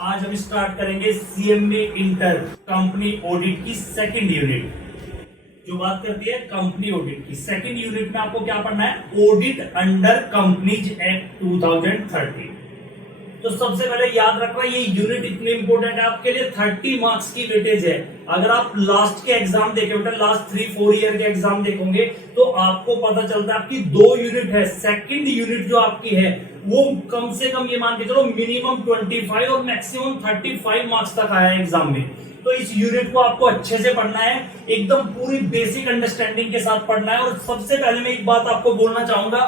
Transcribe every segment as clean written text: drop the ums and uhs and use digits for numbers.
आज हम स्टार्ट करेंगे सीएमए इंटर कंपनी ऑडिट की सेकंड यूनिट, जो बात करती है कंपनी ऑडिट की। सेकंड यूनिट में आपको क्या पढ़ना है? Audit under companies act 2013। तो सबसे पहले याद रखना, ये यूनिट इतनी इंपॉर्टेंट है आपके लिए। 30 मार्क्स की वेटेज है। अगर आप लास्ट के एग्जाम देखे, बेटा लास्ट 3-4 ईयर के एग्जाम देखोगे तो आपको पता चलता है आपकी 2 यूनिट है। सेकंड यूनिट जो आपकी है वो कम से कम ये मान के चलो मिनिमम 25 और मैक्सिमम 35 मार्क्स तक आया है एग्जाम में। तो इस यूनिट को आपको अच्छे से पढ़ना है, एकदम पूरी बेसिक अंडरस्टैंडिंग के साथ पढ़ना है। और सबसे पहले मैं एक बात आपको बोलना चाहूंगा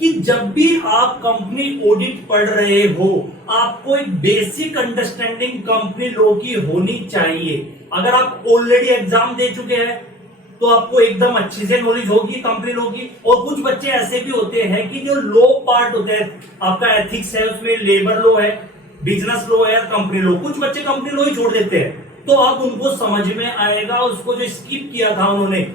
कि जब भी आप कंपनी ऑडिट पढ़ रहे हो, आपको एक बेसिक अंडरस्टैंडिंग कंपनी लॉ की होनी चाहिए। अगर आप ऑलरेडी एग्जाम दे चुके हैं तो आपको एकदम अच्छे से नॉलेज होगी कंपनी लॉ की। और कुछ बच्चे ऐसे भी होते हैं कि जो लॉ पार्ट होता है आपका, एथिक्स है, उसमें लेबर लॉ है, बिजनेस लॉ है, कंपनी लॉ, कुछ बच्चे कंपनी लॉ ही छोड़ देते हैं। तो अब उनको समझ में आएगा उसको जो स्किप किया था उन्होंने,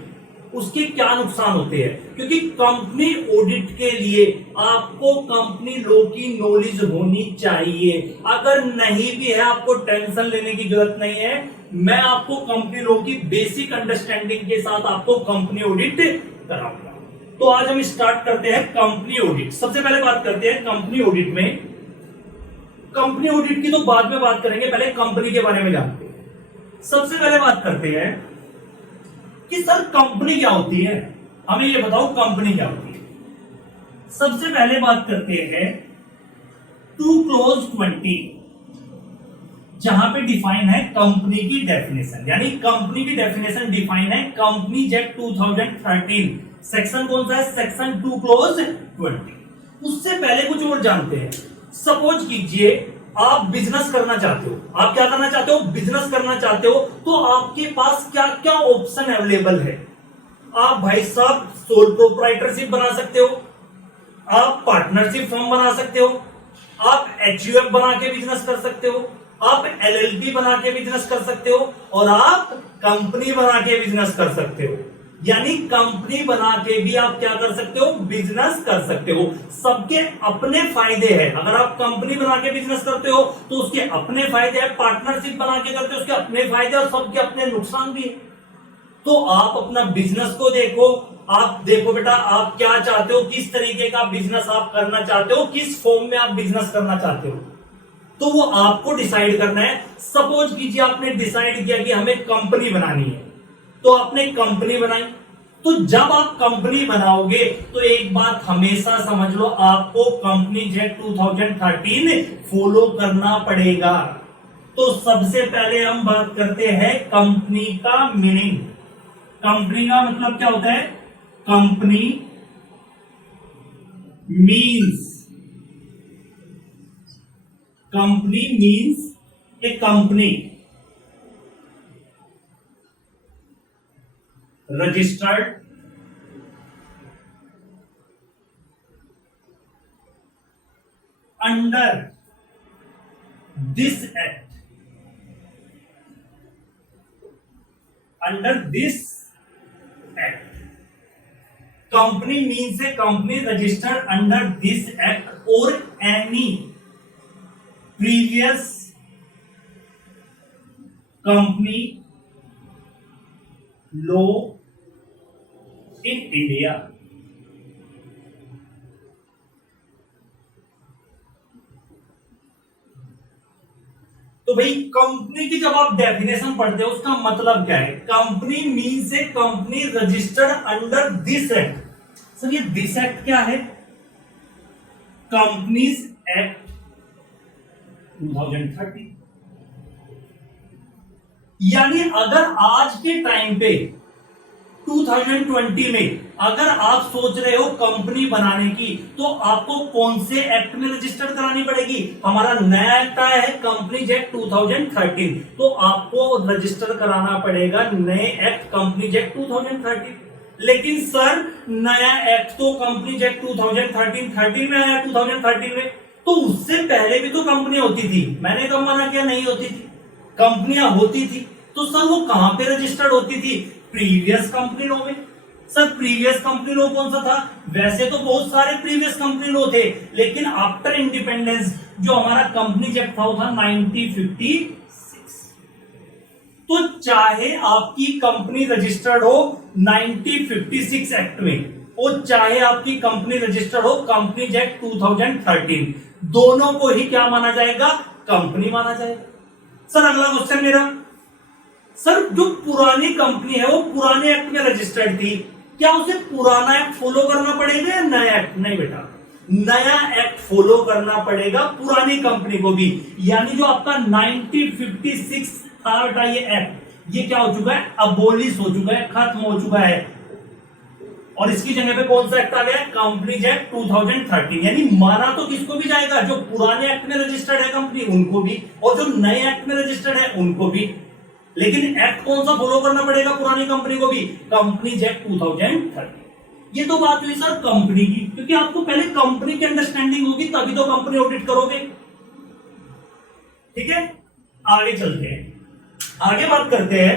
उसके क्या नुकसान होते हैं। क्योंकि कंपनी ऑडिट के लिए आपको कंपनी लॉ की नॉलेज होनी चाहिए। अगर नहीं भी है, आपको टेंशन लेने की जरूरत नहीं है। मैं आपको कंपनी लॉ की बेसिक अंडरस्टैंडिंग के साथ आपको कंपनी ऑडिट कराऊंगा। तो आज हम स्टार्ट करते हैं कंपनी ऑडिट। सबसे पहले बात करते हैं कंपनी ऑडिट में। कंपनी ऑडिट की तो बाद में बात करेंगे, पहले कंपनी के बारे में जानते हैं। सबसे पहले बात करते हैं कि सर कंपनी क्या होती है, हमें ये बताओ कंपनी क्या होती है। सबसे पहले बात करते हैं 2 क्लोज 20, जहां पे डिफाइन है कंपनी की डेफिनेशन। यानी कंपनी की डेफिनेशन डिफाइन है कंपनीज एक्ट 2013। सेक्शन कौन सा है? Section 2 close 20। उससे पहले कुछ और जानते हैं। सपोज कीजिए आप बिजनेस करना चाहते हो। आप क्या करना चाहते हो? बिजनेस करना चाहते हो। तो आपके पास क्या क्या ऑप्शन अवेलेबल है? आप भाई साहब सोल प्रोप्राइटरशिप बना सकते हो, आप पार्टनरशिप फर्म बना सकते हो, आप एचयूएफ बना के बिजनेस कर सकते हो, आप एलएलपी बना के बिजनेस कर सकते हो, और आप कंपनी बना के बिजनेस कर सकते हो। यानी कंपनी बना के भी आप क्या कर सकते हो? बिजनेस कर सकते हो। सबके अपने फायदे हैं। अगर आप कंपनी बना के बिजनेस करते हो तो उसके अपने फायदे हैं, पार्टनरशिप बना के करते हो उसके अपने फायदे, और सबके अपने नुकसान भी है। तो आप अपना बिजनेस को देखो, आप देखो बेटा आप क्या चाहते हो, किस तरीके का बिजनेस आप करना चाहते हो, किस फॉर्म में आप बिजनेस करना चाहते हो, तो वो आपको डिसाइड करना है। सपोज कीजिए आपने डिसाइड किया कि हमें कंपनी बनानी है, तो आपने कंपनी बनाई। तो जब आप कंपनी बनाओगे तो एक बात हमेशा समझ लो, आपको कंपनीज एक्ट 2013 फॉलो करना पड़ेगा। तो सबसे पहले हम बात करते हैं कंपनी का मीनिंग। कंपनी का मतलब क्या होता है? Company means, company means a company registered under this act, under this act. Company means a company registered under this act और any previous company law in India. तो भाई कंपनी की जब आप डेफिनेशन पढ़ते हो उसका मतलब क्या है? Company means a company registered under this act. Sir ये दिस एक्ट क्या है? Companies act 2013। यानी अगर आज के टाइम पे 2020 में अगर आप सोच रहे हो कंपनी बनाने की, तो आपको कौन से एक्ट में रजिस्टर करानी पड़ेगी? हमारा नया एक्ट आया है कंपनीज एक्ट 2013, तो आपको रजिस्टर कराना पड़ेगा नए एक्ट कंपनीज एक्ट 2013। लेकिन सर नया एक्ट तो कंपनीज एक्ट 2013 में आया 2013 में, तो उससे पहले भी तो कंपनी होती थी। मैंने कब मना किया नहीं होती थी? कंपनियां होती थी। तो सर वो कहां पे रजिस्टर्ड होती थी? प्रीवियस कंपनी लॉ में। सर प्रीवियस कंपनी लॉ कौन सा था? वैसे तो बहुत सारे प्रीवियस कंपनी लॉ थे, लेकिन आफ्टर इंडिपेंडेंस जो हमारा कंपनी एक्ट था वो था 1956। तो चाहे आपकी कंपनी रजिस्टर्ड हो 1956 एक्ट में और चाहे आपकी कंपनी रजिस्टर्ड हो कंपनी एक्ट 2013, दोनों को ही क्या माना जाएगा? कंपनी माना जाएगा। सर अगला क्वेश्चन मेरा, सर जो पुरानी कंपनी है वो पुराने एक्ट में रजिस्टर्ड थी, क्या उसे पुराना एक्ट फॉलो करना पड़ेगा या नया एक्ट? नहीं बेटा, नया एक्ट फॉलो करना पड़ेगा पुरानी कंपनी को भी। यानी जो आपका 1956 था बेटा ये एक्ट, ये क्या हो चुका है? अबोलिश हो चुका है, खत्म हो चुका है। और इसकी जगह पे कौन सा एक्ट आ गया? Companies act 2013। यानी माना तो किसको भी जाएगा? जो पुराने एक्ट में रजिस्टर्ड है कंपनी उनको भी, और जो नए एक्ट में रजिस्टर्ड है उनको भी। लेकिन एक्ट कौन सा फॉलो करना पड़ेगा पुरानी कंपनी को भी? Companies act 2013। ये तो बात हुई सर कंपनी की, क्योंकि आपको पहले कंपनी की अंडरस्टैंडिंग होगी तभी तो कंपनी ऑडिट करोगे। ठीक है, आगे चलते हैं, आगे बात करते हैं।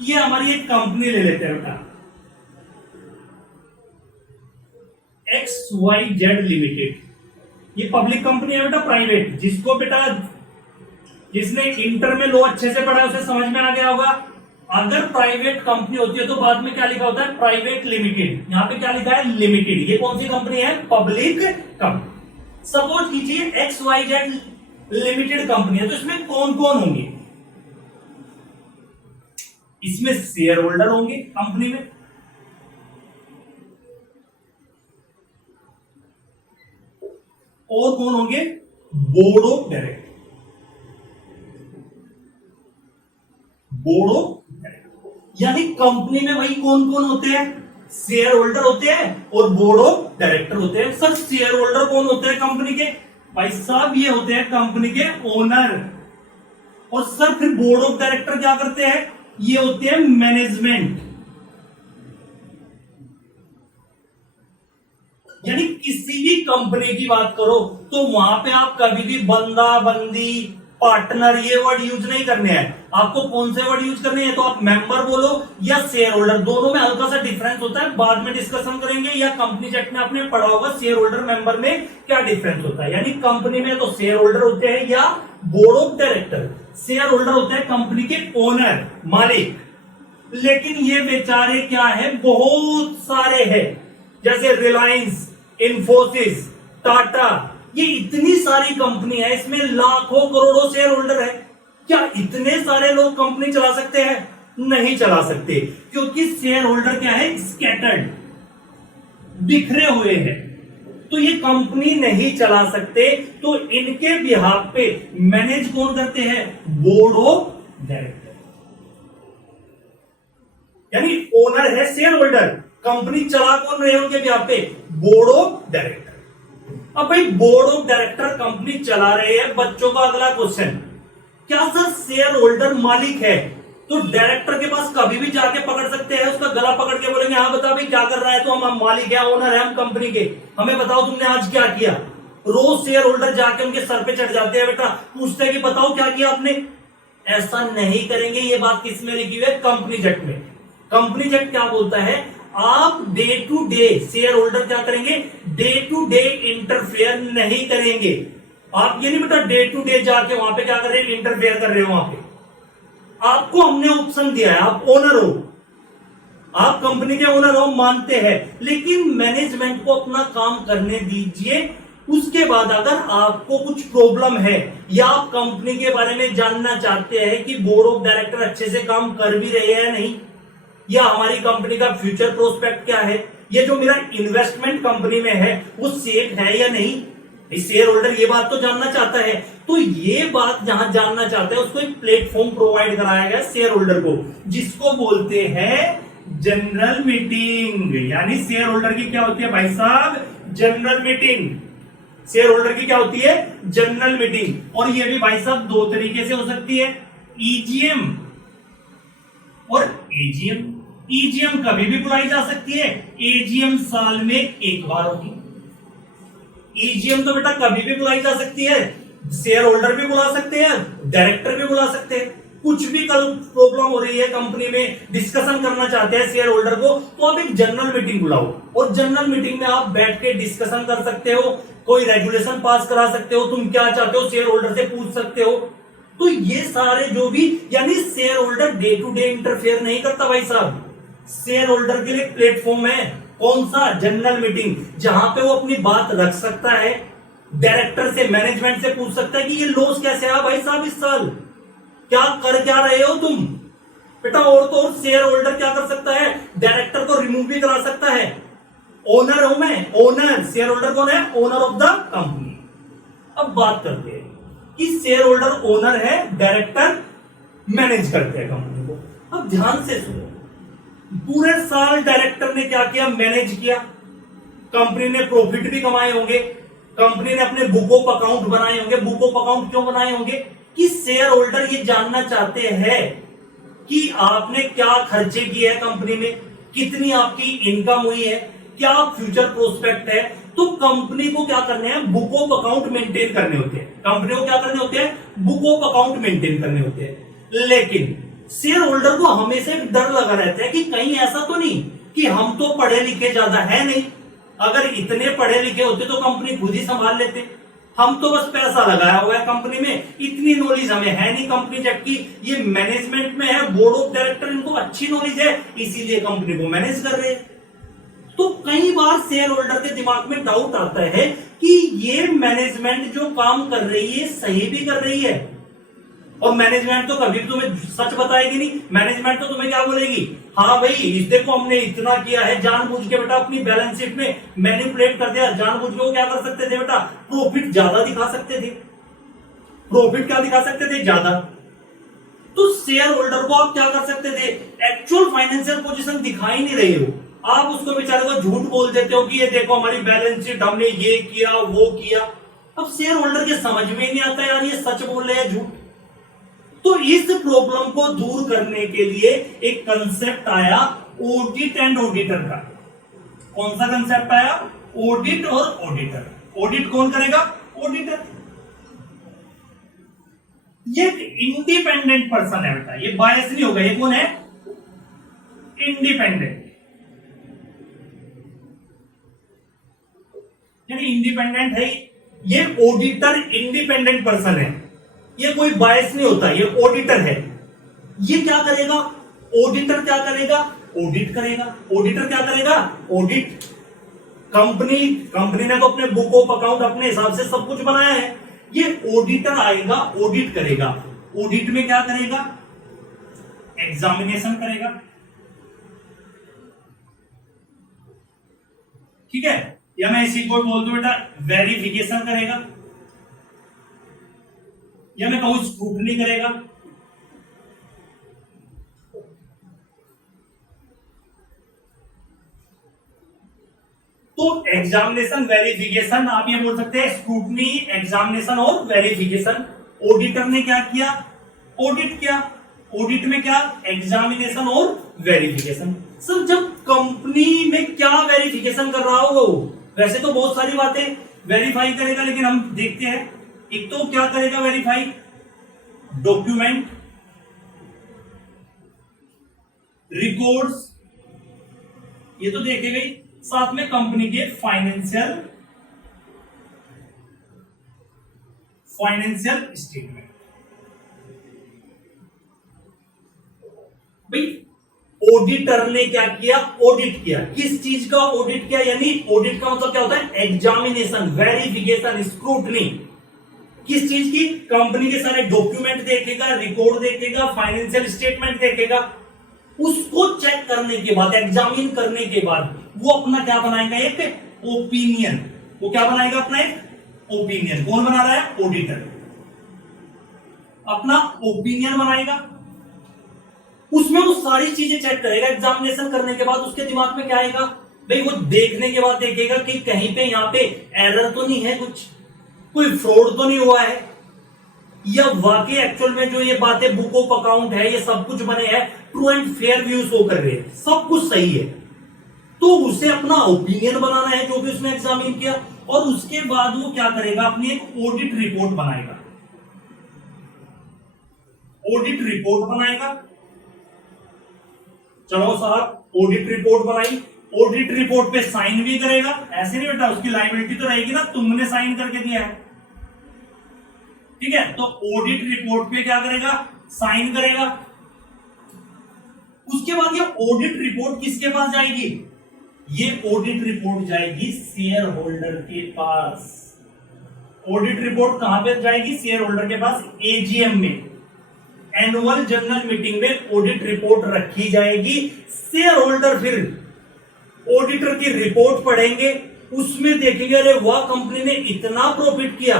ये हमारी एक कंपनी ले लेते हैं बेटा, XYZ लिमिटेड। ये पब्लिक कंपनी है बेटा, प्राइवेट। जिसको बेटा जिसने इंटर में लॉ अच्छे से पढ़ा है उसे समझ में आ गया होगा। अगर प्राइवेट कंपनी होती है तो बाद में क्या लिखा होता है? Private limited. यहां पे क्या लिखा है? लिमिटेड। ये कौन सी कंपनी है? Public company. सपोज कीजिए XYZ लिमिटेड कंपनी है, तो इसमें कौन कौन होंगे? इसमें शेयर होल्डर होंगे कंपनी में, और कौन होंगे? Board of director. Board of director यानी कंपनी में वही कौन कौन होते हैं? शेयर होल्डर होते हैं और बोर्ड ऑफ डायरेक्टर होते हैं। सर शेयर होल्डर कौन होते हैं कंपनी के? भाई साहब ये होते हैं कंपनी के ओनर। और सर फिर बोर्ड ऑफ डायरेक्टर क्या करते हैं? ये होते हैं मैनेजमेंट। यानी किसी भी कंपनी की बात करो तो वहां पे आप कभी भी बंदा, बंदी, पार्टनर ये वर्ड यूज नहीं करने हैं। आपको कौन से वर्ड यूज करने हैं? तो आप मेंबर बोलो या शेयर होल्डर, दोनों में हल्का सा डिफरेंस होता है, बाद में डिस्कशन करेंगे। या कंपनी एक्ट में आपने पढ़ा होगा शेयर होल्डर मेंबर में क्या डिफरेंस होता है। यानी कंपनी में तो शेयर होल्डर होते हैं या board of director. Share holder होते हैं कंपनी के ओनर, मालिक। लेकिन ये बेचारे क्या है? बहुत सारे हैं, जैसे रिलायंस, इन्फोसिस, टाटा, ये इतनी सारी कंपनी है, इसमें लाखों करोड़ों शेयर होल्डर है। क्या इतने सारे लोग कंपनी चला सकते हैं? नहीं चला सकते, क्योंकि शेयर होल्डर क्या है? स्कैटर्ड, बिखरे हुए हैं, तो ये कंपनी नहीं चला सकते। तो इनके बिहाफ पे मैनेज कौन करते हैं? Board of director. यानी ओनर है शेयर होल्डर, कंपनी चला कौन रहे उनके बिहाफ पे? Board of director. अब भाई बोर्ड ऑफ डायरेक्टर कंपनी चला रहे हैं, बच्चों का अगला क्वेश्चन, क्या सर शेयर होल्डर मालिक है तो डायरेक्टर के पास कभी भी जाके पकड़ सकते हैं, उसका गला पकड़ के बोलेंगे हाँ बता भाई क्या कर रहा है? तो हम मालिक है, ओनर है हम कंपनी के, हमें बताओ तुमने आज क्या किया? रोज शेयर होल्डर जाके उनके सर पे चढ़ जाते हैं बेटा, पूछते हैं कि बताओ क्या किया आपने। ऐसा नहीं करेंगे। ये बात किसमें लिखी हुई है? कंपनी एक्ट में। कंपनी एक्ट क्या बोलता है? आप day to day share holder क्या करेंगे? डे टू डे इंटरफेयर नहीं करेंगे। आप ये नहीं बेटा डे टू डे जाके वहां पे क्या कर रहे हैं? इंटरफेयर कर रहे हो वहां पे। आपको हमने ऑप्शन दिया है, आप ओनर हो, आप कंपनी के ओनर हो, मानते हैं, लेकिन मैनेजमेंट को अपना काम करने दीजिए। उसके बाद अगर आपको कुछ प्रॉब्लम है या आप कंपनी के बारे में जानना चाहते हैं कि बोर्ड ऑफ डायरेक्टर अच्छे से काम कर भी रहे हैं नहीं, या हमारी कंपनी का फ्यूचर प्रोस्पेक्ट क्या है, ये जो मेरा इन्वेस्टमेंट कंपनी में है वो सेफ है या नहीं, शेयर होल्डर ये बात तो जानना चाहता है। तो ये बात जहां जानना चाहता है उसको एक प्लेटफॉर्म प्रोवाइड कराया गया शेयर होल्डर को, जिसको बोलते हैं जनरल मीटिंग। यानी शेयर होल्डर की क्या होती है भाई साहब? General meeting. शेयर होल्डर की क्या होती है? General meeting. और ये भी भाई साहब दो तरीके से हो सकती है, ईजीएम और एजीएम। ईजीएम कभी भी बुलाई जा सकती है, एजीएम साल में एक बार होगी। ईजीएम तो बेटा कभी भी बुलाई जा सकती है, शेयर होल्डर भी बुला सकते हैं, डायरेक्टर भी बुला सकते हैं। कुछ भी कल प्रॉब्लम हो रही है कंपनी में, डिस्कशन करना चाहते हैं शेयर होल्डर को, तो आप एक जनरल मीटिंग बुलाओ और जनरल मीटिंग में आप बैठ के डिस्कशन कर सकते हो, कोई रेगुलेशन पास करा सकते हो, तुम क्या चाहते हो शेयर होल्डर से पूछ सकते हो। तो ये सारे जो भी, यानी share holder day to day interfere नहीं करता भाई साहब। शेयर होल्डर के लिए प्लेटफॉर्म है कौन सा, जनरल मीटिंग, जहां पे वो अपनी बात रख सकता है, डायरेक्टर से, मैनेजमेंट से पूछ सकता है कि ये लॉस कैसे आया भाई साहब इस साल, क्या कर क्या रहे हो तुम बेटा। और तो और शेयर होल्डर क्या कर सकता है, डायरेक्टर को रिमूव भी करा सकता है। ओनर हूं मैं, ओनर, शेयर होल्डर कौन है, ओनर ऑफ द कंपनी। अब बात करते हैं कि शेयर होल्डर ओनर है, डायरेक्टर मैनेज करते हैं कंपनी को। अब ध्यान से सुनो, पूरे साल डायरेक्टर ने क्या किया, मैनेज किया, कंपनी ने प्रॉफिट भी कमाए होंगे, कंपनी ने अपने बुक ऑफ अकाउंट बनाए होंगे। बुक ऑफ अकाउंट क्यों बनाए होंगे कि शेयर होल्डर ये जानना चाहते हैं कि आपने क्या खर्चे किए हैं कंपनी में, कितनी आपकी इनकम हुई है, क्या फ्यूचर प्रोस्पेक्ट है। तो कंपनी को क्या करने हैं, बुक ऑफ अकाउंट मेंटेन करने होते हैं। कंपनी को क्या करने होते हैं, बुक ऑफ अकाउंट मेंटेन करने होते हैं। लेकिन शेयर होल्डर को हमेशा एक डर लगा रहता है कि कहीं ऐसा तो नहीं कि हम तो पढ़े लिखे ज्यादा है नहीं, अगर इतने पढ़े लिखे होते तो कंपनी खुद ही संभाल लेते, हम तो बस पैसा लगाया हुआ है कंपनी में, इतनी नॉलेज हमें है नहीं कंपनी, जबकि ये मैनेजमेंट में है, बोर्ड ऑफ डायरेक्टर, इनको अच्छी नॉलेज है, इसीलिए कंपनी को मैनेज कर रहे हैं। तो कई बार शेयर होल्डर के दिमाग में डाउट आता है कि ये मैनेजमेंट जो काम कर रही है सही भी कर रही है। और मैनेजमेंट तो कभी तुम्हें सच बताएगी नहीं, मैनेजमेंट तो तुम्हें क्या बोलेगी, हाँ भाई इस देखो हमने इतना किया है, जानबूझ के बेटा अपनी बैलेंस शीट में मैनिपुलेट कर दिया, जानबूझ के वो क्या कर सकते थे बेटा, प्रॉफिट ज्यादा दिखा सकते थे। प्रॉफिट क्या दिखा सकते थे, ज्यादा। तो शेयर होल्डर को आप क्या कर सकते थे, एक्चुअल फाइनेंशियल पोजीशन दिखा ही नहीं रहे हो, आप उसको बेचारे को झूठ बोल देते हो कि ये देखो हमारी बैलेंस शीट, हमने ये किया वो किया। अब शेयर होल्डर के समझ में ही नहीं आता यार ये सच बोल रहे हैं झूठ। तो इस प्रॉब्लम को दूर करने के लिए एक कंसेप्ट आया ऑडिट एंड ऑडिटर का। कौन सा कंसेप्ट आया, ऑडिट और ऑडिटर। ऑडिट कौन करेगा, ऑडिटर। ये इंडिपेंडेंट पर्सन है बेटा, ये बायस नहीं होगा, ये कौन है, इंडिपेंडेंट, यानी इंडिपेंडेंट है ये। ऑडिटर इंडिपेंडेंट पर्सन है, ये कोई बायस नहीं होता, ये ऑडिटर है। ये क्या करेगा, ऑडिटर क्या करेगा, ऑडिट करेगा। ऑडिटर क्या करेगा, ऑडिट। कंपनी ने तो अपने बुक ऑफ अकाउंट अपने हिसाब से सब कुछ बनाया है, ये ऑडिटर आएगा, ऑडिट करेगा। ऑडिट में क्या करेगा, एग्जामिनेशन करेगा, ठीक है, या मैं इसी को बोल दूं बेटा वेरिफिकेशन करेगा, या मैं कहूं स्क्रूटनी करेगा। तो एग्जामिनेशन, वेरिफिकेशन, आप ये बोल सकते हैं स्क्रूटनी, एग्जामिनेशन और वेरिफिकेशन। ऑडिटर ने क्या किया, ऑडिट किया। ऑडिट में क्या, एग्जामिनेशन और वेरिफिकेशन। सर जब कंपनी में क्या वेरिफिकेशन कर रहा होगा वो, वैसे तो बहुत सारी बातें वेरीफाई करेगा, लेकिन हम देखते हैं एक तो क्या करेगा वेरीफाई, डॉक्यूमेंट, रिकॉर्ड्स, ये तो देखे गई, साथ में कंपनी के फाइनेंशियल स्टेटमेंट। भाई ऑडिटर ने क्या किया, ऑडिट किया। किस चीज का ऑडिट किया, यानी ऑडिट का मतलब क्या होता है, एग्जामिनेशन, वेरिफिकेशन, स्क्रूटनी। किस चीज की, कंपनी के सारे डॉक्यूमेंट देखेगा, रिकॉर्ड देखेगा, फाइनेंशियल स्टेटमेंट देखेगा। उसको चेक करने के बाद, एग्जामिन करने के बाद वो अपना क्या बनाएगा, एक ओपिनियन। वो क्या बनाएगा, अपना एक ओपिनियन। कौन बना रहा है, ऑडिटर अपना ओपिनियन बनाएगा। उसमें वो सारी चीजें चेक करेगा। एग्जामिनेशन करने के बाद उसके दिमाग में क्या आएगा, भाई वो देखने के बाद देखेगा कि कहीं पे यहां पे एरर तो नहीं है, कुछ कोई फ्रॉड तो नहीं हुआ है, या वाकई एक्चुअल में जो ये बातें बुक ऑफ अकाउंट है, ये सब कुछ बने हैं, true and fair view show कर रहे हैं, सब कुछ सही है। तो उसे अपना ओपिनियन बनाना है जो भी उसने एग्जामिन किया, और उसके बाद वो क्या करेगा, अपनी एक ऑडिट रिपोर्ट बनाएगा। ऑडिट रिपोर्ट बनाएगा। चलो साहब ऑडिट रिपोर्ट बनाई, ऑडिट रिपोर्ट पे साइन भी करेगा। ऐसे नहीं बेटा, उसकी लायबिलिटी तो रहेगी ना, तुमने साइन करके दिया है, ठीक है। तो ऑडिट रिपोर्ट पे क्या करेगा, साइन करेगा। उसके बाद ये ऑडिट रिपोर्ट किसके पास जाएगी, ये ऑडिट रिपोर्ट जाएगी शेयर होल्डर के पास। ऑडिट रिपोर्ट कहां पे जाएगी, शेयर होल्डर के पास, एजीएम में, एनुअल जनरल मीटिंग में ऑडिट रिपोर्ट रखी जाएगी। शेयर होल्डर फिर ऑडिटर की रिपोर्ट पढ़ेंगे, उसमें देखेंगे अरे वाह कंपनी ने इतना प्रॉफिट किया।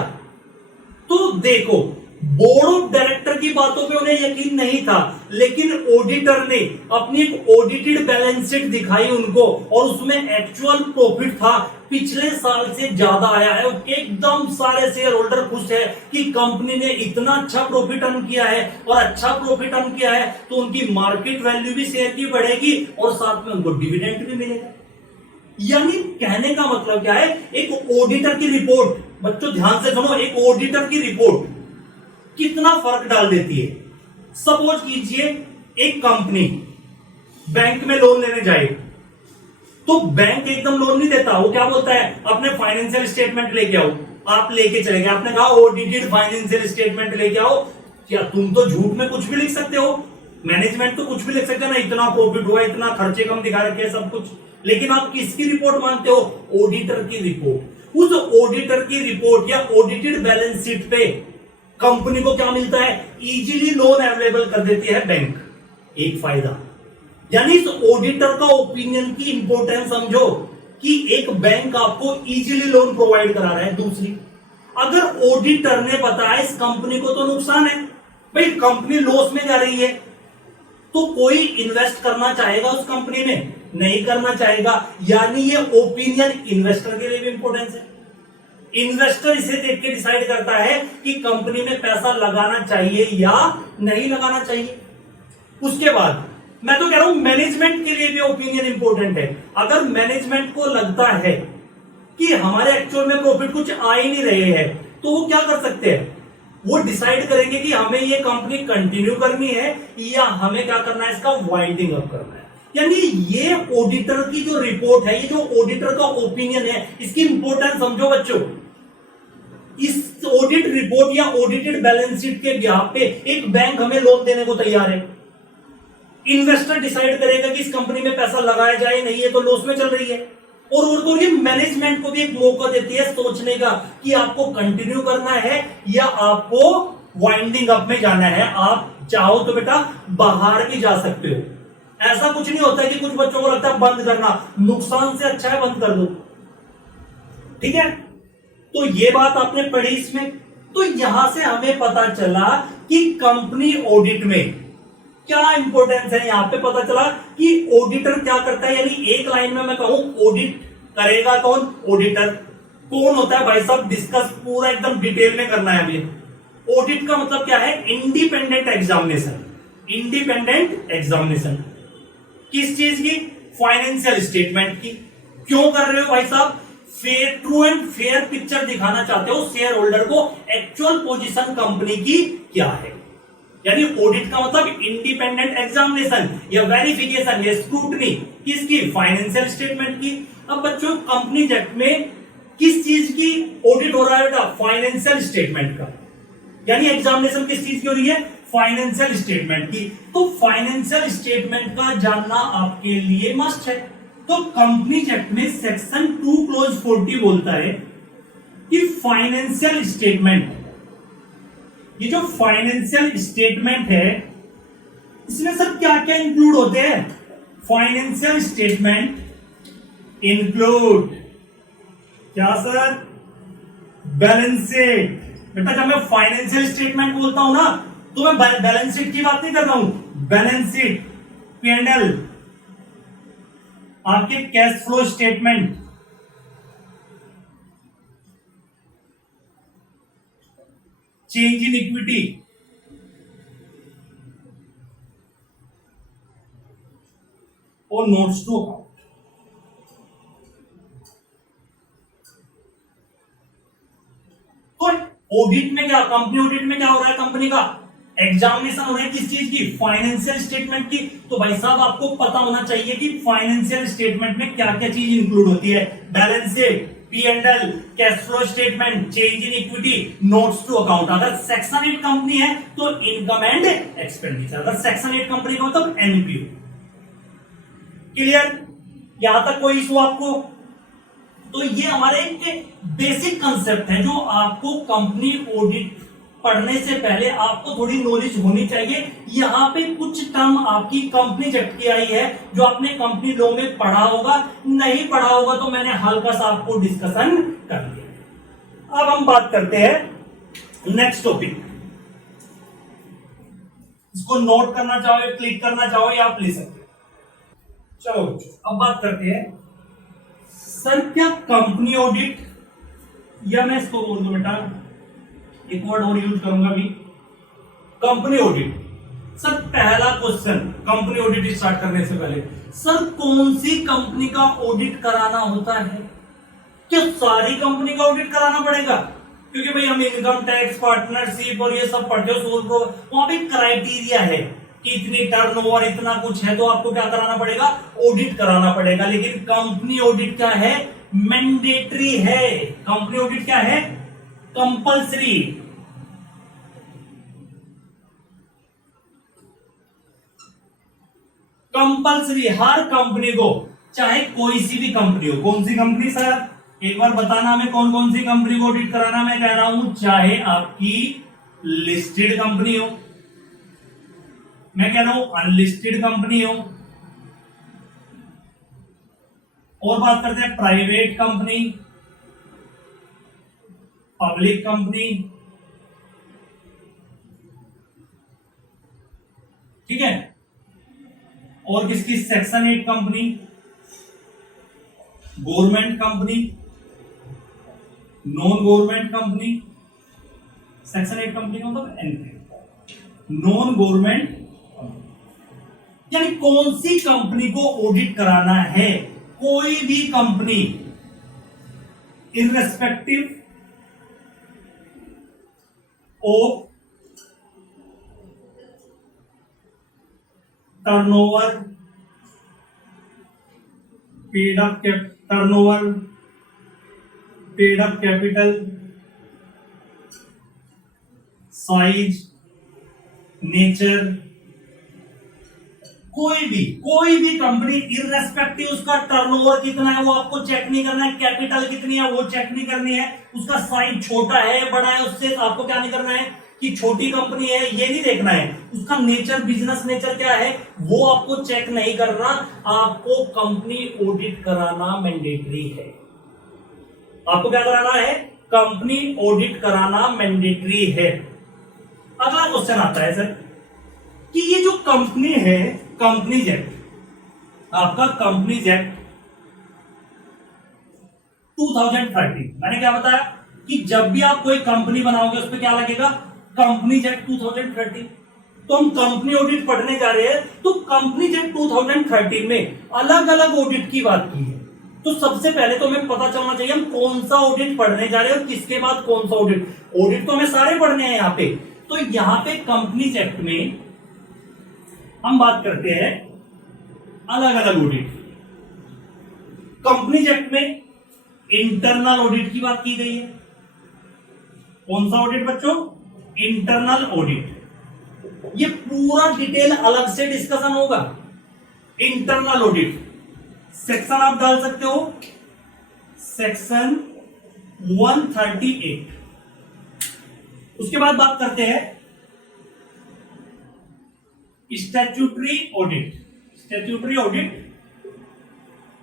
तो देखो बोर्ड ऑफ डायरेक्टर की बातों पे उन्हें यकीन नहीं था, लेकिन ऑडिटर ने अपनी एक ऑडिटेड बैलेंस शीट दिखाई उनको, और उसमें एक्चुअल प्रॉफिट था, पिछले साल से ज्यादा आया है। एकदम सारे शेयर होल्डर खुश है कि कंपनी ने इतना अच्छा प्रॉफिट अर्न किया है, और अच्छा प्रॉफिट अर्न किया है तो उनकी मार्केट वैल्यू भी शेयर की बढ़ेगी, और साथ में उनको डिविडेंड भी मिलेगा। यानी कहने का मतलब क्या है, एक ऑडिटर की रिपोर्ट, बच्चों ध्यान से सुनो, एक ऑडिटर की रिपोर्ट कितना फर्क डाल देती है। सपोज कीजिए एक कंपनी बैंक में लोन लेने जाए, तो बैंक एकदम लोन नहीं देता, वो क्या बोलता है, अपने फाइनेंशियल स्टेटमेंट लेके आओ। आप लेके चले गए, आपने कहा ऑडिटेड फाइनेंशियल स्टेटमेंट लेके आओ। क्या तुम तो झूठ में कुछ भी लिख सकते हो, मैनेजमेंट तो कुछ भी लिख सकते हैं ना, इतना प्रॉफिट हुआ, इतना खर्चे कम दिखा रखे हैं सब कुछ, लेकिन आप किसकी रिपोर्ट मांगते हो, ऑडिटर की रिपोर्ट। उस ऑडिटर की रिपोर्ट या ऑडिटेड बैलेंस शीट पे कंपनी को क्या मिलता है, इजीली लोन अवेलेबल कर देती है बैंक। एक फायदा, यानी इस ऑडिटर का ओपिनियन की इंपॉर्टेंस समझो कि एक बैंक आपको इजीली लोन प्रोवाइड करा रहा है। दूसरी, अगर ऑडिटर ने बताया इस कंपनी को तो नुकसान है, भाई कंपनी लॉस में जा रही है, तो कोई इन्वेस्ट करना चाहेगा उस कंपनी में, नहीं करना चाहेगा। यानी ये ओपिनियन इन्वेस्टर के लिए भी इंपॉर्टेंस है। इन्वेस्टर इसे देख के डिसाइड करता है कि कंपनी में पैसा लगाना चाहिए या नहीं लगाना चाहिए। उसके बाद मैं तो कह रहा हूं मैनेजमेंट के लिए भी ओपिनियन इंपॉर्टेंट है। अगर मैनेजमेंट को लगता है कि हमारे एक्चुअल में प्रॉफिट कुछ आ ही नहीं रहे हैं, तो वो क्या कर सकते हैं, वो डिसाइड करेंगे कि हमें ये कंपनी कंटिन्यू करनी है या हमें क्या करना है, इसका वाइंडिंग अप करना है। यानी ये ऑडिटर की जो रिपोर्ट है, ये जो ऑडिटर का ओपिनियन है, इसकी इंपॉर्टेंस समझो बच्चों। इस ऑडिट रिपोर्ट या ऑडिटेड बैलेंस शीट के बिहाफ पे एक बैंक हमें लोन देने को तैयार है। इन्वेस्टर डिसाइड करेगा कि इस कंपनी में पैसा लगाया जाए, नहीं है तो लॉस में चल रही है। और ये मैनेजमेंट को भी एक मौका देती है सोचने का कि आपको कंटिन्यू करना है या आपको वाइंडिंग अप में जाना है। आप चाहो तो बेटा बाहर भी जा सकते हो। ऐसा कुछ नहीं होता है कि कुछ बच्चों को लगता है बंद करना नुकसान से अच्छा है, बंद कर दो, ठीक है। तो ये बात आपने पढ़ी इसमें। तो यहां से हमें पता चला कि कंपनी ऑडिट में क्या इंपॉर्टेंस है। यहां पे पता चला कि ऑडिटर क्या करता है, यानी एक लाइन में मैं कहूं ऑडिट करेगा कौन, ऑडिटर। कौन होता है भाई साहब, डिस्कस पूरा एकदम डिटेल में करना है अभी। ऑडिट का मतलब क्या है, इंडिपेंडेंट एग्जामिनेशन। इंडिपेंडेंट एग्जामिनेशन किस चीज की, फाइनेंशियल स्टेटमेंट की। क्यों कर रहे हो भाई साहब, fair, true and fair picture दिखाना चाहते हो शेयर होल्डर को, एक्चुअल पोजीशन कंपनी की क्या है। यानी ऑडिट का मतलब इंडिपेंडेंट एग्जामिनेशन या वेरिफिकेशन या स्क्रूटनी किसकी, फाइनेंशियल स्टेटमेंट की। अब बच्चों कंपनी एक्ट में किस चीज की ऑडिट हो रहा है बेटा, फाइनेंशियल स्टेटमेंट का। यानी एग्जामिनेशन किस चीज की हो रही है, फाइनेंशियल स्टेटमेंट की। तो फाइनेंशियल स्टेटमेंट का जानना आपके लिए मस्ट है। तो कंपनी एक्ट में सेक्शन 2 क्लोज 40 बोलता है कि फाइनेंशियल स्टेटमेंट, ये जो फाइनेंशियल स्टेटमेंट है इसमें सब क्या क्या इंक्लूड होते हैं। फाइनेंशियल स्टेटमेंट इंक्लूड क्या सर, बैलेंस शीट। बेटा जब मैं फाइनेंशियल स्टेटमेंट बोलता हूं ना, तो मैं बैलेंस शीट की बात नहीं कर रहा हूं। बैलेंस शीट, P&L, आपके cash flow statement, change in equity, और नोट्स टू अकाउंट। तो ऑडिट में क्या, कंपनी ऑडिट में क्या हो रहा है, कंपनी का एग्जामिनेशन हो रही है किस चीज की, फाइनेंशियल स्टेटमेंट की। तो भाई साहब आपको पता होना चाहिए कि फाइनेंशियल स्टेटमेंट में क्या क्या चीज इंक्लूड होती है। Balance sheet, P&L, cash flow statement, change in equity, notes to account. अगर सेक्शन 8 कंपनी है तो इनकम एंड एक्सपेंडिचर, अगर सेक्शन 8 कंपनी का मतलब एनपीओ। क्लियर, यहां तक कोई इशू आपको? तो ये हमारे एक बेसिक कंसेप्ट है जो आपको कंपनी ऑडिट पढ़ने से पहले आपको थोड़ी नॉलेज होनी चाहिए। यहां पे कुछ टर्म आपकी कंपनी एक्ट की आई है जो आपने कंपनी लॉ में पढ़ा होगा, नहीं पढ़ा होगा तो मैंने हल्का सा आपको डिस्कशन कर दिया। अब हम बात करते हैं नेक्स्ट टॉपिक। इसको नोट करना चाहो, क्लिक करना चाहो या आप ले सकते हो। चलो अब बात करते हैं, सर क्या कंपनी ऑडिट, या मैं इसको बोल दूं बेटा, एक वर्ड और यूज करूंगा अभी, कंपनी ऑडिट। सर पहला क्वेश्चन कंपनी ऑडिट स्टार्ट करने से पहले, सर कौन सी कंपनी का ऑडिट कराना होता है? क्या सारी कंपनी का ऑडिट कराना पड़ेगा? क्योंकि भाई हम इनकम टैक्स, पार्टनरशिप और ये सब पढ़ते हो, वहां पे क्राइटेरिया है कि इतनी टर्नओवर, इतना कुछ है, तो आपको क्या कराना पड़ेगा? ऑडिट कराना पड़ेगा। लेकिन कंपनी ऑडिट क्या है? मैंडेटरी है। कंपनी ऑडिट क्या है? कंपल्सरी। कंपल्सरी हर कंपनी को, चाहे कोई सी भी कंपनी हो। कौन सी कंपनी सर? एक बार बताना हमें कौन कौन सी कंपनी को ऑडिट कराना। मैं कह रहा हूं चाहे आपकी लिस्टेड कंपनी हो, मैं कह रहा हूं अनलिस्टेड कंपनी हो, और बात करते हैं प्राइवेट कंपनी, पब्लिक कंपनी, ठीक है, और किसकी? Section 8 company, government company, non government company. Section 8 company का मतलब एनपी, नॉन गवर्नमेंट। यानी कौन सी कंपनी को ऑडिट कराना है? कोई भी company, irrespective of turnover, paid up turnover, paid up capital, size, nature, कोई भी कंपनी इररेस्पेक्टिव उसका टर्नओवर कितना है वो आपको चेक नहीं करना है, कैपिटल कितनी है वो चेक नहीं करनी है, उसका साइज छोटा है बड़ा है उससे आपको क्या नहीं करना है कि छोटी कंपनी है ये नहीं देखना है, उसका नेचर, बिजनेस नेचर क्या है वो आपको चेक नहीं करना। आपको कंपनी ऑडिट कराना मैंडेटरी है। आपको क्या कराना है? कंपनी ऑडिट कराना मैंडेटरी है। अगला क्वेश्चन आता है सर कि ये जो कंपनी है, कंपनीज एक्ट, आपका कंपनीज एक्ट 2013, मैंने क्या बताया कि जब भी आप कोई कंपनी बनाओगे उस पर क्या लगेगा? Companies act 2013। तो हम कंपनी ऑडिट पढ़ने जा रहे हैं, तो कंपनीज एक्ट 2013 में अलग अलग ऑडिट की बात की है। तो सबसे पहले तो हमें पता चलना चाहिए हम कौन सा ऑडिट पढ़ने जा रहे हैं और किसके बाद कौन सा ऑडिट। ऑडिट तो हमें सारे पढ़ने हैं यहाँ पे। तो यहाँ पे कंपनीज एक्ट में हम बात करते हैं अलग अलग ऑडिट। कंपनीज एक्ट में इंटरनल ऑडिट की बात की गई है। कौन सा ऑडिट बच्चों? Internal audit. ये पूरा डिटेल अलग से डिस्कशन होगा। इंटरनल ऑडिट सेक्शन आप डाल सकते हो, सेक्शन 138। उसके बाद बात करते हैं स्टैट्यूटरी ऑडिट। स्टैट्यूटरी ऑडिट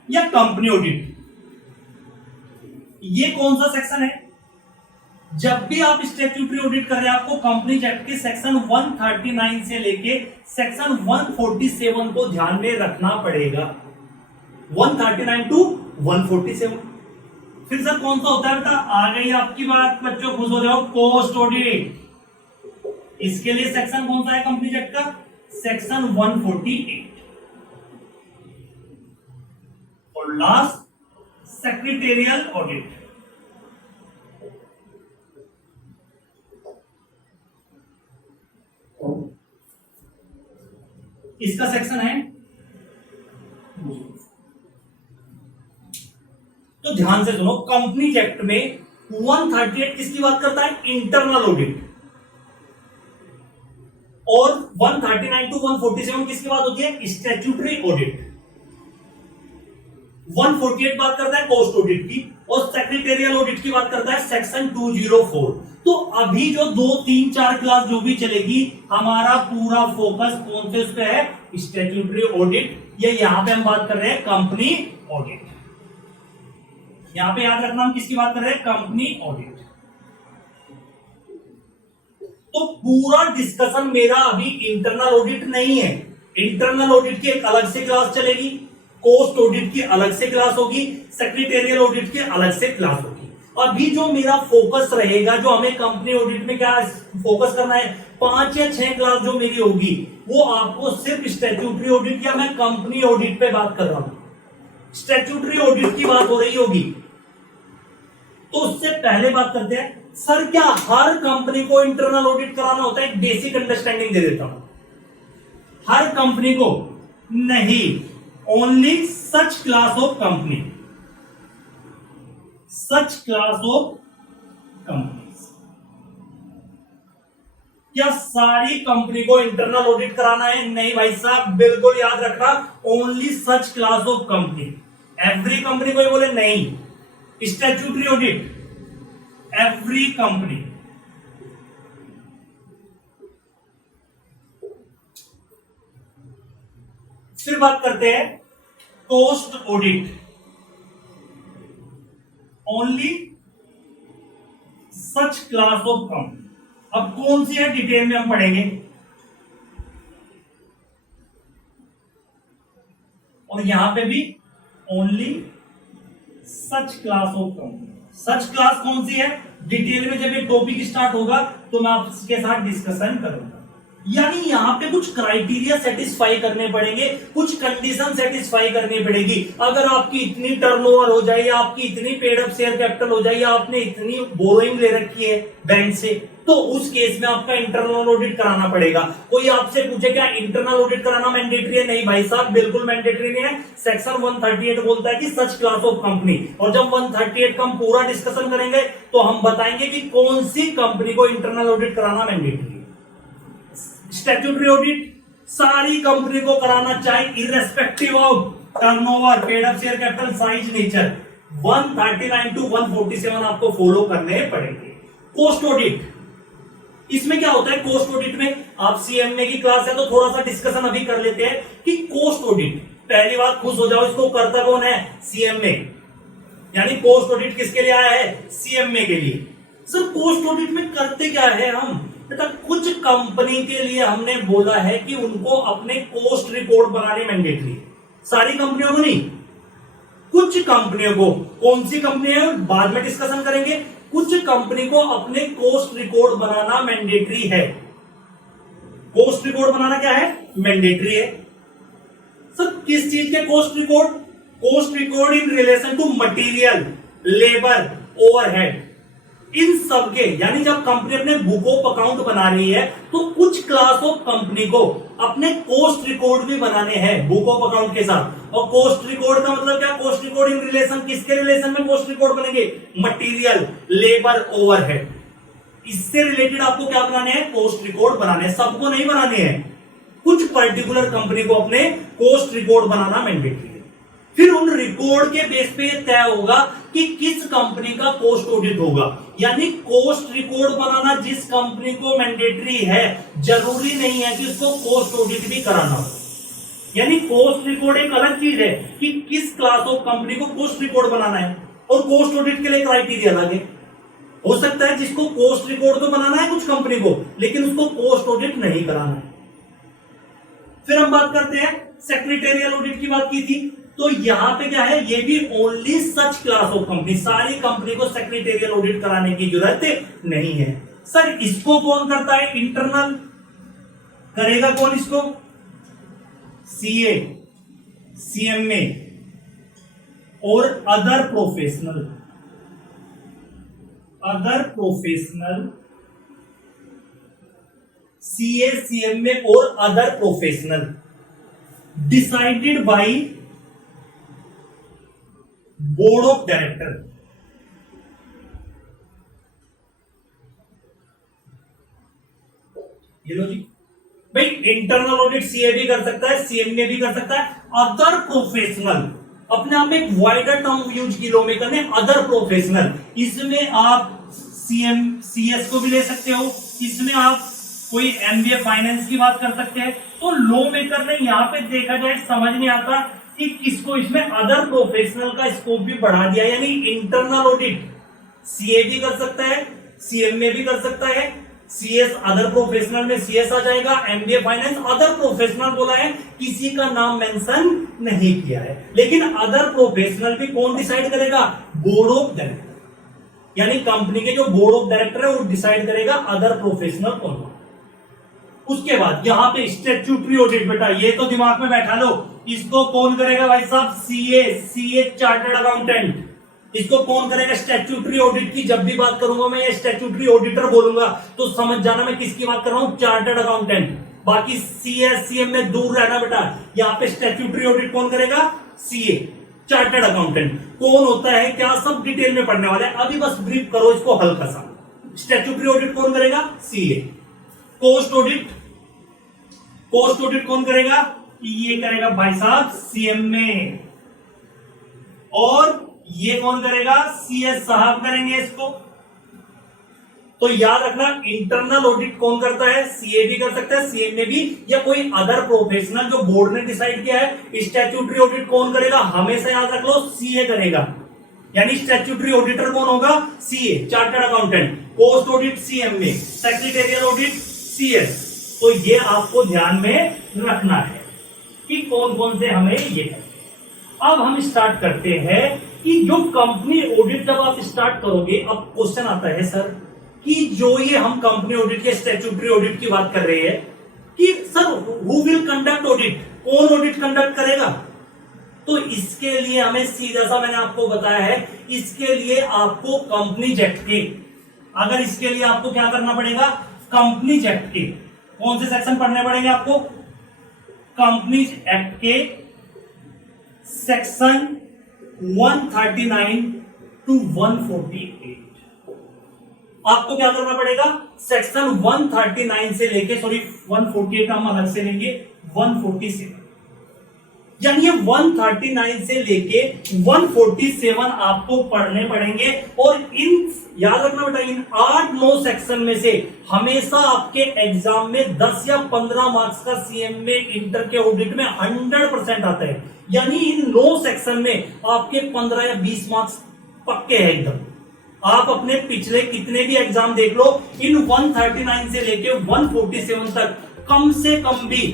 या कंपनी ऑडिट, ये कौन सा सेक्शन है? जब भी आप स्टैट्यूटरी ऑडिट कर रहे हैं आपको कंपनीज एक्ट के सेक्शन 139 से लेके सेक्शन 147 को ध्यान में रखना पड़ेगा। 139 टू 147। फिर सर कौन सा होता है बेटा? आ गई आपकी बात, बच्चों खुश हो जाओ, कॉस्ट ऑडिट। इसके लिए सेक्शन कौन सा है कंपनीज एक्ट का? सेक्शन 148। और लास्ट सेक्रेटेरियल ऑडिट। इसका सेक्शन है। तो ध्यान से सुनो, कंपनीज एक्ट में 138 किसकी बात करता है? Internal audit. और 139 टू 147 किसकी बात होती है? Statutory audit. 148 बात करता है कोस्ट ऑडिट की, और सेक्रेटेरियल ऑडिट की बात करता है सेक्शन 204। तो अभी जो 2, 3, 4 क्लास जो भी चलेगी, हमारा पूरा फोकस कौन से उस पे है? Statutory audit. ये यहां पे हम बात कर रहे हैं कंपनी ऑडिट। यहां पे याद रखना हम किसकी बात कर रहे हैं? Company audit. तो पूरा डिस्कशन मेरा अभी इंटरनल ऑडिट नहीं है। इंटरनल ऑडिट की एक अलग से क्लास चलेगी, कोस्ट ऑडिट की अलग से क्लास होगी, सेक्रेटेरियल ऑडिट की अलग से क्लास होगी। अभी जो मेरा फोकस रहेगा, जो हमें कंपनी ऑडिट में क्या फोकस करना है, 5 या 6 क्लास जो मेरी होगी, वो आपको सिर्फ स्टैट्यूटरी ऑडिट या मैं कंपनी ऑडिट पे बात कर रहा हूं। स्टैट्यूटरी ऑडिट की बात हो रही होगी। तो उससे पहले बात करते हैं, सर क्या हर कंपनी को इंटरनल ऑडिट कराना होता है? एक बेसिक अंडरस्टैंडिंग दे देता हूं। हर कंपनी को नहीं, only such class of company, such class of companies. क्या सारी कंपनी को इंटरनल ऑडिट कराना है? नहीं भाई साहब, बिल्कुल याद रखना, only such class of company. Every company को बोले नहीं। Statutory audit every company. फिर बात करते हैं cost audit, only such class of company. अब कौन सी है डिटेल में हम पढ़ेंगे, और यहां पे भी only such class of company. Such class कौन सी है? डिटेल में जब ये टॉपिक स्टार्ट होगा तो मैं आपके साथ डिस्कशन करूंगा। यानी यहां पे कुछ क्राइटेरिया सेटिस्फाई करने पड़ेंगे, कुछ कंडीशन सेटिस्फाई करनी पड़ेगी। अगर आपकी इतनी टर्नओवर हो जाए, या आपकी इतनी पेड अप शेयर कैपिटल हो जाए, या आपने इतनी बोरोइंग ले रखी है बैंक से, तो उस केस में आपका इंटरनल ऑडिट कराना पड़ेगा। कोई आपसे पूछे क्या इंटरनल ऑडिट कराना मैंडेटरी है? नहीं भाई साहब, बिल्कुल मैंडेटरी नहीं है। सेक्शन 138 बोलता है कि सच क्लास ऑफ कंपनी। और जब 138 का हम पूरा डिस्कशन करेंगे तो हम बताएंगे कि कौन सी कंपनी को इंटरनल ऑडिट कराना मैंडेटरी है। स्टैट्यूटरी ऑडिट सारी कंपनी को कराना, चाहे irrespective of turnover, paid up share capital, size, nature. 139 to 147 आपको फॉलो करने पड़ेंगे। कोस्ट ऑडिट, इसमें क्या होता है? कोस्ट ऑडिट में आप सीएमए की क्लास है तो थोड़ा सा डिस्कशन अभी कर लेते हैं कि कोस्ट ऑडिट, पहली बात खुश हो जाओ, इसको करता कौन है? सीएमए। यानी कोस्ट ऑडिट किसके लिए आया है? सीएमए के लिए। सर कोस्ट ऑडिट में करते क्या है हम? बेटा कुछ कंपनी के लिए हमने बोला है कि उनको अपने कोस्ट रिकॉर्ड बनाने मैंडेटरी। सारी कंपनियों को नहीं, कुछ कंपनियों को। कौन सी कंपनी है बाद में डिस्कशन करेंगे। कुछ कंपनी को अपने कोस्ट रिकॉर्ड बनाना मैंडेटरी है। कोस्ट रिकॉर्ड बनाना क्या है? मैंडेटरी है। सर किस चीज के cost record? Cost record in relation to material, labour, overhead, इन सब के। यानी जब कंपनी अपने बुक ऑफ अकाउंट बना रही है तो कुछ क्लास ऑफ कंपनी को अपने कोस्ट रिकॉर्ड भी बनाने हैं बुक ऑफ अकाउंट के साथ। और कोस्ट रिकॉर्ड का मतलब क्या? कोस्ट रिकॉर्ड इन रिलेशन, किसके रिलेशन में कोस्ट रिकॉर्ड बनेंगे? मटेरियल, लेबर, ओवरहेड, इससे रिलेटेड आपको क्या बनाने हैं? कोस्ट रिकॉर्ड बनाने हैं। सबको नहीं बनाने हैं, कुछ पर्टिकुलर कंपनी को अपने कोस्ट रिकॉर्ड बनाना मैंडेटरी है। फिर उन रिकॉर्ड के बेस पे तय होगा कि किस कंपनी का कोस्ट ऑडिट होगा। यानी कोस्ट रिकॉर्ड बनाना जिस कंपनी को मैंडेटरी है, जरूरी नहीं है कि उसको कोस्ट ऑडिट भी कराना हो। यानी कोस्ट रिकॉर्ड एक अलग चीज है कि किस क्लास ऑफ कंपनी को कोस्ट रिकॉर्ड बनाना है, और कोस्ट ऑडिट के लिए क्राइटेरिया अलग है। हो सकता है जिसको कोस्ट रिकॉर्ड तो बनाना है कुछ कंपनी को, लेकिन उसको कोस्ट ऑडिट नहीं कराना है। फिर हम बात करते हैं सेक्रेटेरियल ऑडिट की बात की थी, तो यहां पे क्या है? ये भी only such class of company. सारी कंपनी को सेक्रेटेरियल ऑडिट कराने की जरूरत नहीं है। सर इसको कौन करता है? इंटरनल करेगा कौन इसको? सीए, सीएमए और other professional. Other professional, CA, CMA और other professional, decided by board of director. ये लो जी भाई, इंटरनल ऑडिट सीए भी कर सकता है, सीएमए भी कर सकता है, अदर प्रोफेशनल अपने आप में एक वाइडर टर्म यूज की लॉ मेकर ने, अदर प्रोफेशनल। इसमें आप सीएम सीएस को भी ले सकते हो, इसमें आप कोई एमबीए फाइनेंस की बात कर सकते हैं। तो लॉ मेकर ने यहां पे देखा जाए, समझ नहीं आता कि किसको इसमें अदर प्रोफेशनल का स्कोप भी बढ़ा दिया, यानी इंटरनल ऑडिट सीए भी कर सकता है, सीएमए भी कर सकता है, सीएस अदर प्रोफेशनल में सीएस आ जाएगा, एमबीए फाइनेंस अदर प्रोफेशनल बोला है, किसी का नाम मेंशन नहीं किया है। लेकिन अदर प्रोफेशनल भी कौन डिसाइड करेगा? बोर्ड ऑफ डायरेक्टर, यानी कंपनी के जो बोर्ड ऑफ डायरेक्टर है वो डिसाइड करेगा अदर प्रोफेशनल कौन। उसके बाद यहां पे स्टैट्यूटरी ऑडिट, बेटा ये तो दिमाग में बैठा लो, इसको कौन करेगा भाई साहब? CA chartered accountant. इसको कौन करेगा? स्टैट्यूटरी ऑडिट की जब भी बात करूंगा मैं ये स्टैट्यूटरी ऑडिटर बोलूंगा तो समझ जाना मैं किसकी बात कर रहा हूं, चार्टर्ड अकाउंटेंट। बाकी सीएस सीएम में दूर रहना बेटा। यहां पे स्टैट्यूटरी ऑडिट कौन करेगा? CA chartered accountant. कौन होता है क्या सब डिटेल में पढ़ने वाले हैं, अभी बस ब्रीफ करो इसको हल्का सा। स्टैट्यूटरी ऑडिट कौन करेगा? CA. Cost audit, cost audit कौन करेगा? ये करेगा भाई साहब सीएमए। और ये कौन करेगा? सीएस साहब करेंगे इसको। तो याद रखना, इंटरनल ऑडिट कौन करता है? सीए भी कर सकता है, सीएमए भी, या कोई अदर प्रोफेशनल जो बोर्ड ने डिसाइड किया है। स्टैट्यूटरी ऑडिट कौन करेगा? हमेशा याद रख लो, सीए करेगा। यानी स्टैट्यूटरी ऑडिटर कौन होगा? CA chartered accountant. Cost audit CMA, secretarial audit CS. तो ये आपको ध्यान में रखना है कि कौन कौन से हमें ये है। अब हम स्टार्ट करते हैं कि जो कंपनी ऑडिट जब आप स्टार्ट करोगे, अब क्वेश्चन आता है सर कि जो ये हम कंपनी ऑडिट या स्टैट्यूटरी ऑडिट की बात कर रहे हैं कि sir who will conduct audit, कौन ऑडिट कंडक्ट करेगा? तो इसके लिए हमें सीधा सा मैंने आपको बताया है, इसके लिए आपको कंपनीज एक्ट के, अगर इसके लिए आपको क्या करना पड़ेगा? कंपनीज एक्ट के कौन से सेक्शन पढ़ने पड़ेंगे आपको? कंपनीज एक्ट के सेक्शन 139 टू 148 आपको क्या करना पड़ेगा? सेक्शन 139 से लेके, सॉरी 148 हम अलग से लेंगे, 147, यानी ये 139 से लेके 147 आपको पढ़ने पड़ेंगे। और इन याद रखना बेटा, इन 8-9 सेक्शन में से हमेशा आपके एग्जाम में 10 या 15 मार्क्स का सीएमए इंटर के ऑडिट में 100% आता है। यानी इन 9 सेक्शन में आपके 15 या 20 मार्क्स पक्के हैं एकदम। आप अपने पिछले कितने भी एग्जाम देख लो, इन 139 से लेके 147 तक कम से कम भी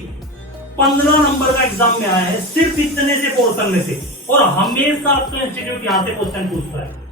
15 नंबर का एग्जाम में आया है, सिर्फ इतने से पोर्शन में से। और हमेशा आपका इंस्टीट्यूट यहां से क्वेश्चन पूछता है।